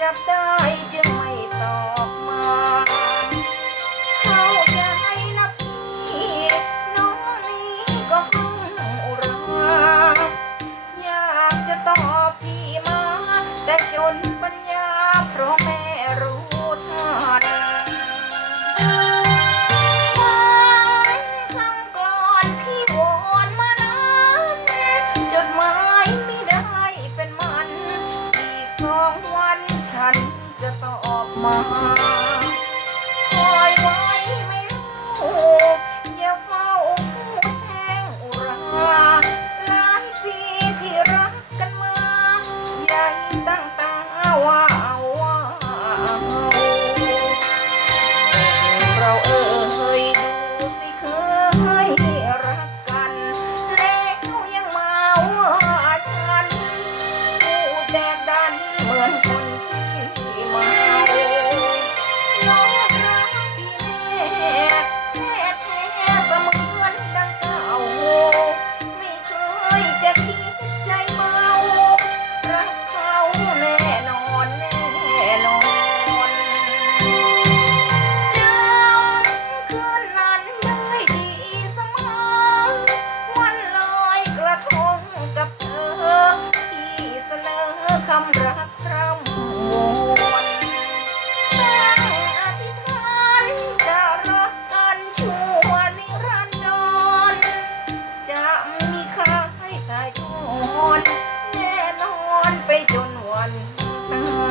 จับได้จึง Thank you. ไปจนวัน